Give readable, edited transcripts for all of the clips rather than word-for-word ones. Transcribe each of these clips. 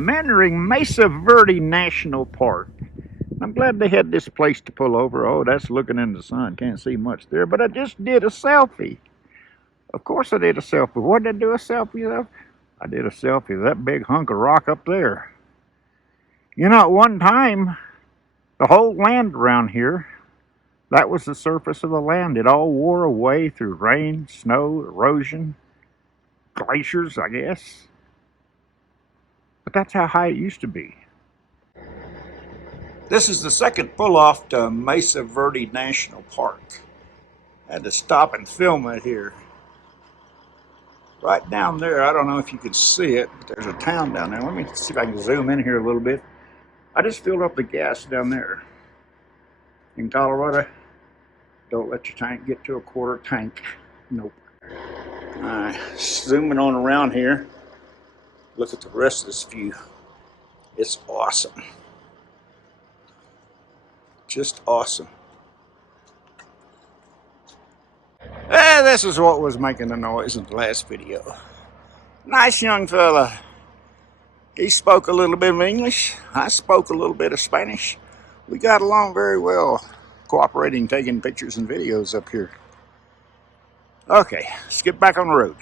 I'm entering Mesa Verde National Park. I'm glad they had this place to pull over. Oh, that's looking in the sun. Can't see much there, but I just did a selfie. Of course I did a selfie. What did I do a selfie of? I did a selfie of that big hunk of rock up there. You know, at one time, the whole land around here, that was the surface of the land. It all wore away through rain, snow, erosion, glaciers, I guess. But that's how high it used to be. This is the second pull-off to Mesa Verde National Park. I had to stop and film it here. Right down there, I don't know if you can see it, but there's a town down there. Let me see if I can zoom in here a little bit. I just filled up the gas down there. In Colorado, don't let your tank get to a quarter tank. Nope. Alright, zooming on around here. Look at the rest of this view. It's awesome. Just awesome. This is what was making the noise in the last video. Nice young fella. He spoke a little bit of English. I spoke a little bit of Spanish. We got along very well, cooperating, taking pictures and videos up here. Okay, let's get back on the road.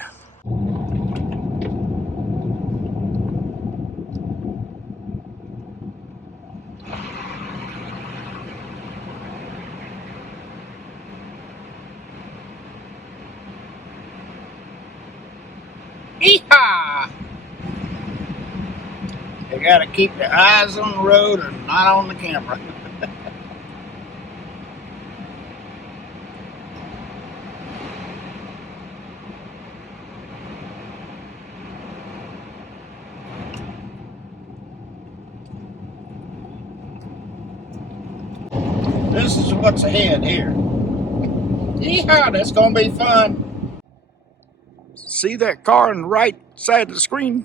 Yeehaw! You gotta keep your eyes on the road and not on the camera. This is what's ahead here. Yeehaw, that's gonna be fun. See that car on the right side of the screen?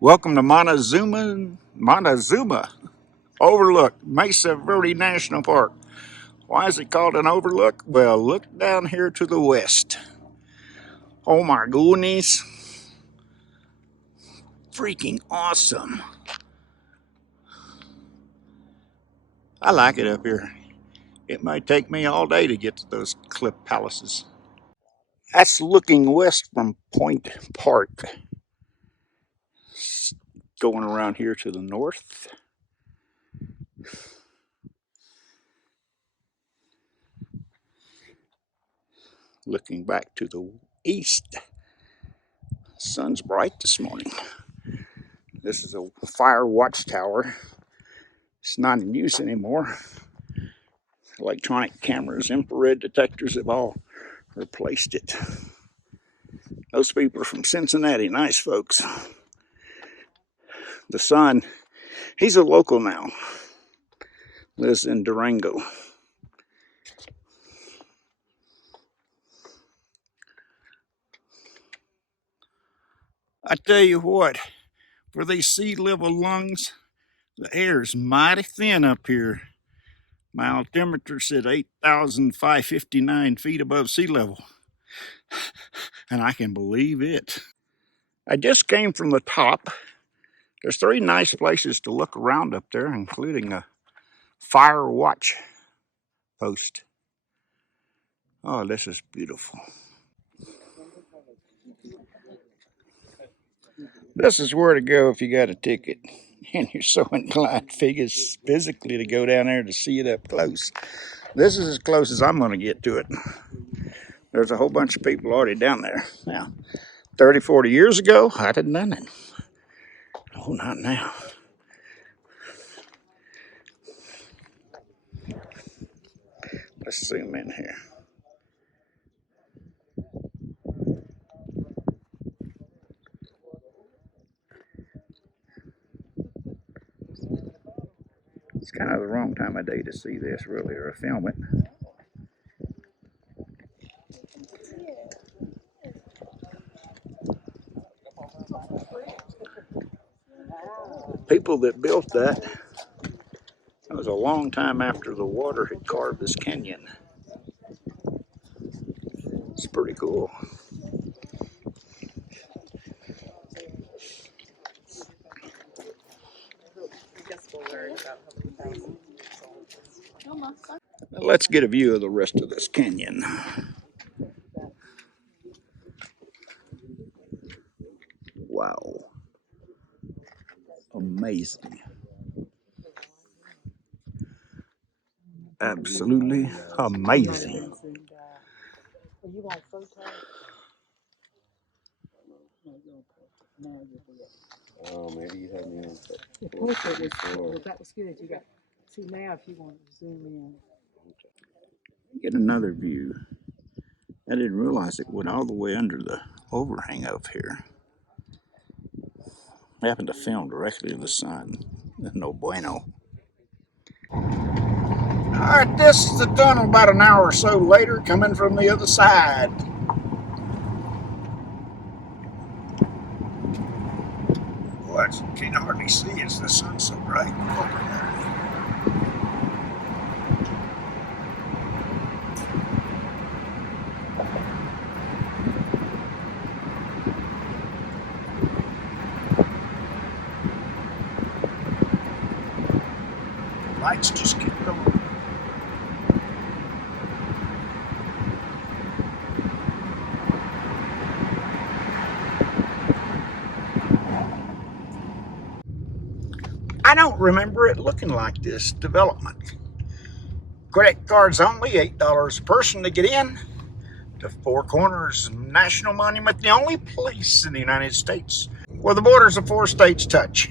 Welcome to Montezuma Overlook, Mesa Verde National Park. Why is it called an overlook? Well, look down here to the west. Oh my goodness. Freaking awesome. I like it up here. It might take me all day to get to those cliff palaces. That's looking west from Point Park. Going around here to the north. Looking back to the east. Sun's bright this morning. This is a fire watchtower. It's not in use anymore. Electronic cameras, infrared detectors have all replaced it. Those people are from Cincinnati, nice folks. The son, he's a local now. Lives in Durango. I tell you what, for these sea level lungs, the air is mighty thin up here. My altimeter said 8,559 feet above sea level. And I can believe it. I just came from the top. There's 3 nice places to look around up there, including a fire watch post. Oh, this is beautiful. This is where to go if you got a ticket and you're so inclined physically to go down there to see it up close. This is as close as I'm going to get to it. There's a whole bunch of people already down there. Now, 30, 40 years ago, I'd have done it. Oh, not now. Let's zoom in here. It's kind of the wrong time of day to see this, really, or film it. People that built that, it was a long time after the water had carved this canyon. It's pretty cool. Let's get a view of the rest of this canyon. Wow. Amazing. Absolutely amazing. Oh, maybe you had me on. The portrait was that was good. You got see now if you want to zoom in. Get another view. I didn't realize it went all the way under the overhang of here. I happened to film directly to the sun. No bueno. Alright, this is the tunnel about an hour or so later coming from the other side. Boy, you can't hardly see as the sun's so bright. Lights just kept on. I don't remember it looking like this development. Credit cards only, $8 a person to get in. The Four Corners National Monument, the only place in the United States where the borders of 4 states touch.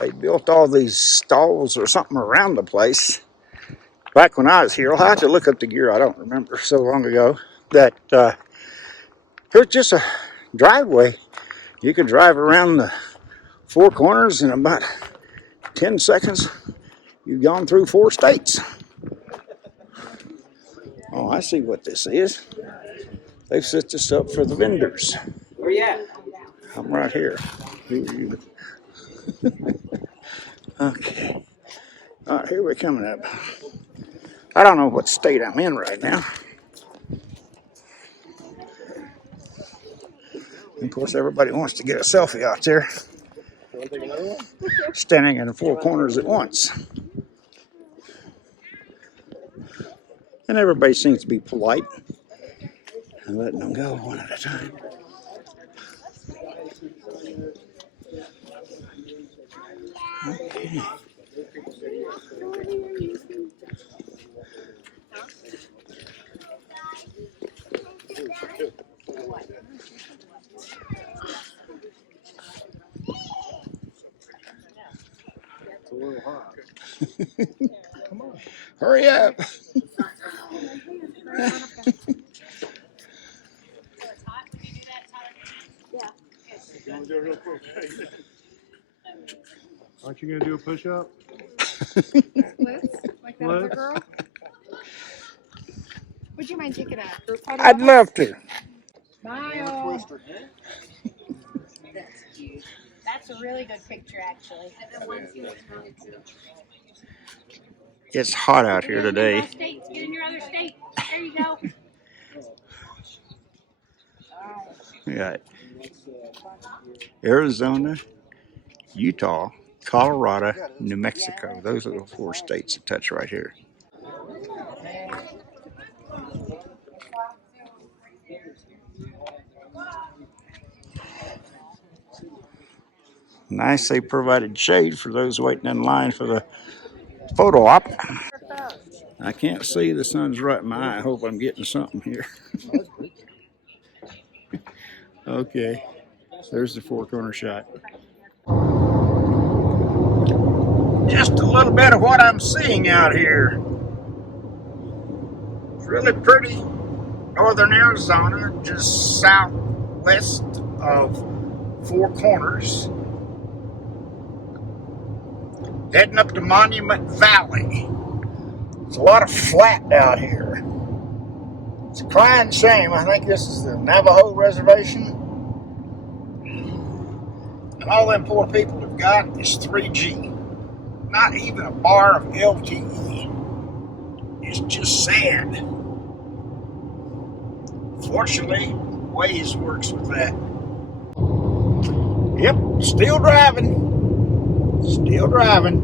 They built all these stalls or something around the place. Back when I was here, I'll have to look up the year, I don't remember, so long ago, that it was just a driveway. You could drive around the 4 corners in about 10 seconds. You've gone through 4 states. Oh, I see what this is. They've set this up for the vendors. Where you at? I'm right here. Who are you? Okay. All right, here we're coming up. I don't know what state I'm in right now. Of course, everybody wants to get a selfie out there, standing in the 4 corners at once. And everybody seems to be polite and letting them go one at a time. Okay. It's a little hot. Come on. Hurry up. Aren't you gonna do a push-up? Splits like that other girl. Would you mind taking a group photo? I'd love to. Smile. That's cute. That's a really good picture, actually. It's hot out here today. Get in your other state. There you go. We got Arizona, Utah, Colorado, New Mexico. Those are the 4 states that touch right here. Nice, they provided shade for those waiting in line for the photo op. I can't see, the sun's right in my eye. I hope I'm getting something here. Okay, there's the 4 corner shot. Just a little bit of what I'm seeing out here. It's really pretty. Northern Arizona, just southwest of 4 Corners. Heading up to Monumnet Valley. There's a lot of flat out here. It's a crying shame. I think this is the Navajo reservation. And all them poor people have got is 3G. Not even a bar of LTE. It's just sad. Fortunately, Waze works with that. Yep. Still driving. Still driving.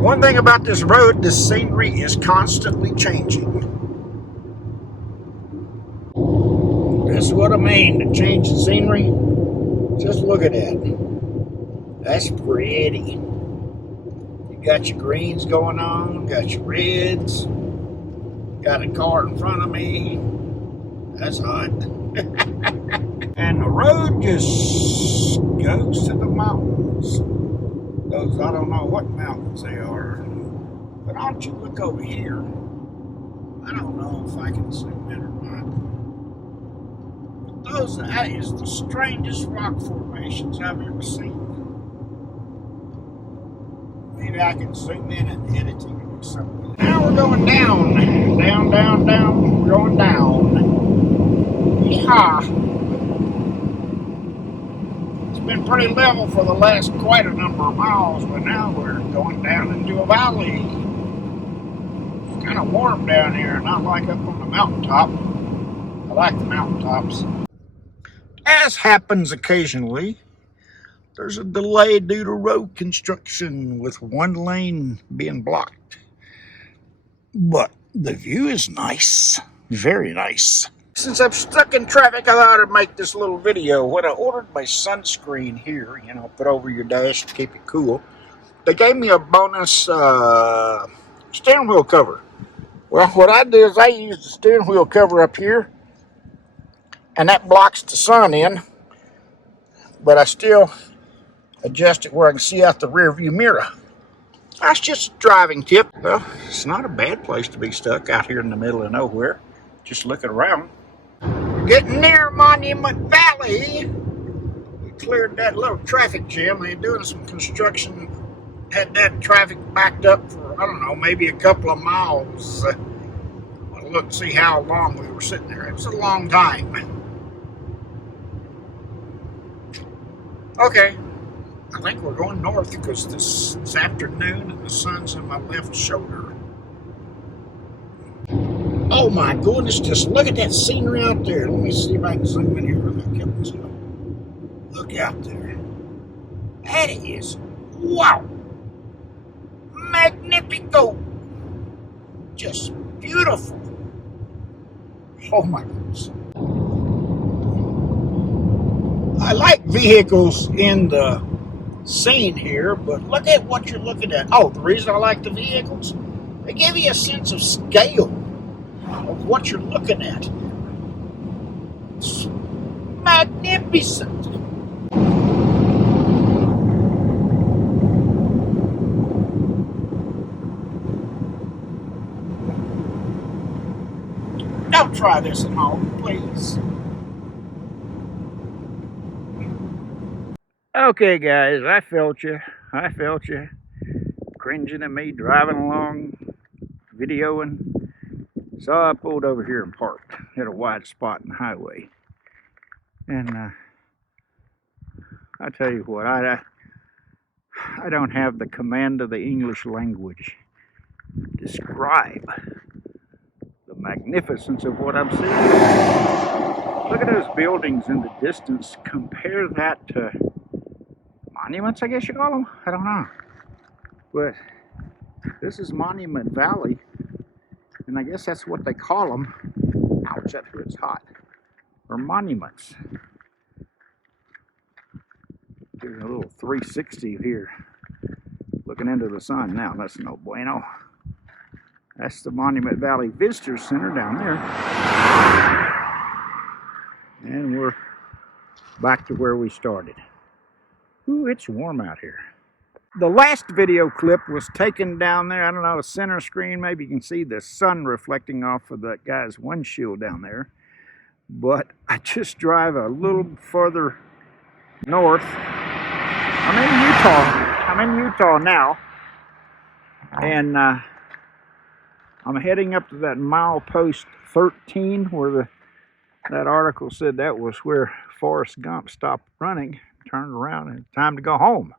One thing about this road, the scenery is constantly changing. That's what I mean, to change the scenery. Just look at that. That's pretty. You got your greens going on, got your reds, got a car in front of me. That's hot. And the road just goes to the mountains. Those, I don't know what mountains they are. But why don't you look over here? I don't know if I can zoom in or not. But those, that is the strangest rock formations I've ever seen. Maybe I can zoom in and editing or something. Now we're going down. Down, down, down. We're going down. Yeehaw. It's been pretty level for the last quite a number of miles, but now we're going down into a valley. It's kind of warm down here, not like up on the mountaintop. I like the mountaintops. As happens occasionally, there's a delay due to road construction with one lane being blocked. But the view is nice, very nice. Since I'm stuck in traffic, I thought I'd make this little video. When I ordered my sunscreen here, you know, put over your dash to keep it cool, they gave me a bonus steering wheel cover. Well, what I do is I use the steering wheel cover up here, and that blocks the sun in, but I still adjust it where I can see out the rear view mirror. That's just a driving tip. Well, it's not a bad place to be stuck out here in the middle of nowhere, just looking around. Getting near Monumnet Valley. We cleared that little traffic jam. They're doing some construction. Had that traffic backed up for, I don't know, maybe a couple of miles. I'll look and see how long we were sitting there. It was a long time. Okay. I think we're going north because this afternoon and the sun's on my left shoulder. Oh my goodness, just look at that scenery out there. Let me see if I can zoom in here without killing stuff. Look out there. That is, wow. Magnifico. Just beautiful. Oh my goodness. I like vehicles in the scene here, but look at what you're looking at. Oh, the reason I like the vehicles, they give you a sense of scale of what you're looking at. It's magnificent. Don't try this at home, please. Okay, guys, I felt you. I felt you cringing at me driving along, videoing. So I pulled over here and parked at a wide spot in the highway. And I tell you what, I don't have the command of the English language to describe the magnificence of what I'm seeing. Look at those buildings in the distance. Compare that to monuments, I guess you call them? I don't know. But this is Monumnet Valley, and I guess that's what they call them. Ouch, that hood's hot. Or monuments. Doing a little 360 here. Looking into the sun now. That's no bueno. That's the Monumnet Valley Visitor Center down there. And we're back to where we started. Ooh, it's warm out here. The last video clip was taken down there. I don't know, a center screen. Maybe you can see the sun reflecting off of that guy's windshield down there. But I just drive a little further north. I'm in Utah. I'm in Utah now. And I'm heading up to that milepost 13 where that article said that was where Forrest Gump stopped running, turned around, and it's time to go home.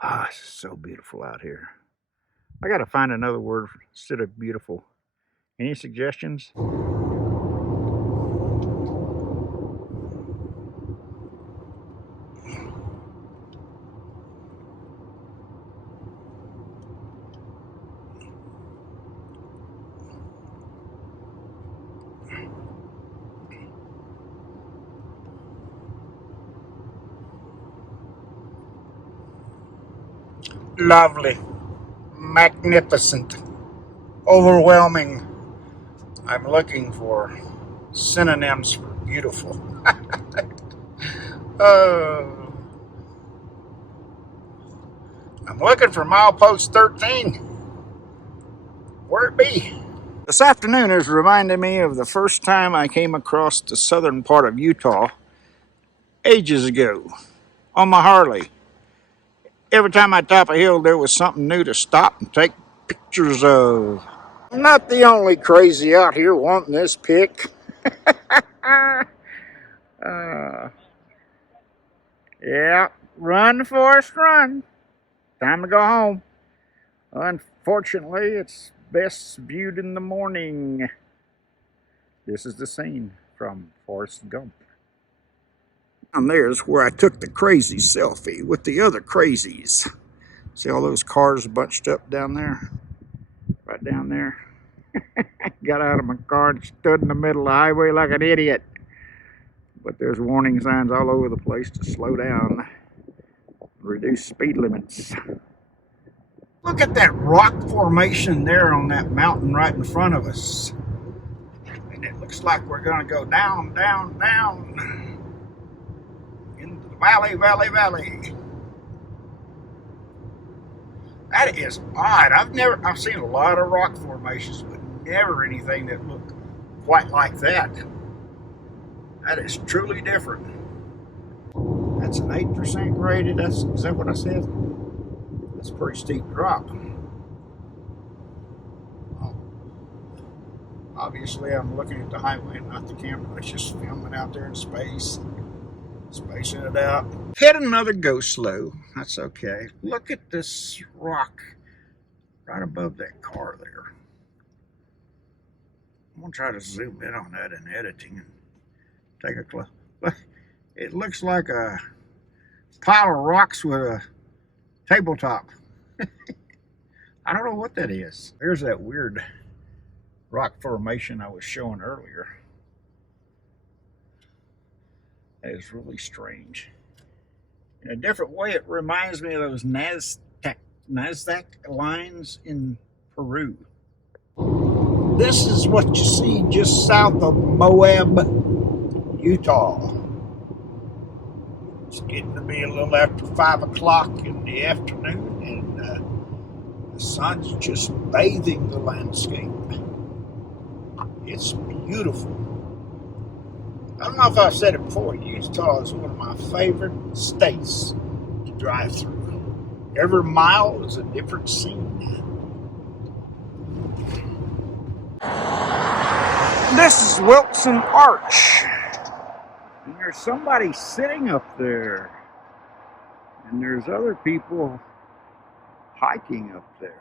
Ah, it's so beautiful out here. I got to find another word instead of beautiful. Any suggestions? Lovely, magnificent, overwhelming. I'm looking for synonyms for beautiful. Oh, I'm looking for milepost 13. Where it be? This afternoon has reminded me of the first time I came across the southern part of Utah ages ago on my Harley. Every time I top a hill, there was something new to stop and take pictures of. I'm not the only crazy out here wanting this pic. uh, yeah, run, Forrest, run. Time to go home. Unfortunately, it's best viewed in the morning. This is the scene from Forrest Gump. And there's where I took the crazy selfie with the other crazies. See all those cars bunched up down there? Right down there. Got out of my car and stood in the middle of the highway like an idiot. But there's warning signs all over the place to slow down, reduce speed limits. Look at that rock formation there on that mountain right in front of us. And it looks like we're going to go down, down, down into the valley, valley, valley. That is odd. I've seen a lot of rock formations, but never anything that looked quite like that. That is truly different. That's an 8% graded. Is that what I said? That's a pretty steep drop. Oh. Obviously, I'm looking at the highway and not the camera. It's just filming out there in space, spacing it out. Hit another go slow. That's okay. Look at this rock right above that car there. I'm gonna try to zoom in on that in editing and take a close look. It looks like a pile of rocks with a tabletop. I don't know what that is. There's that weird rock formation I was showing earlier. That is really strange. In a different way, it reminds me of those Nazca lines in Peru. This is what you see just south of Moab, Utah. It's getting to be a little after 5 o'clock in the afternoon, and the sun's just bathing the landscape. It's beautiful. I don't know if I've said it before, Utah is one of my favorite states to drive through. Every mile is a different scene. This is Wilson Arch. And there's somebody sitting up there. And there's other people hiking up there.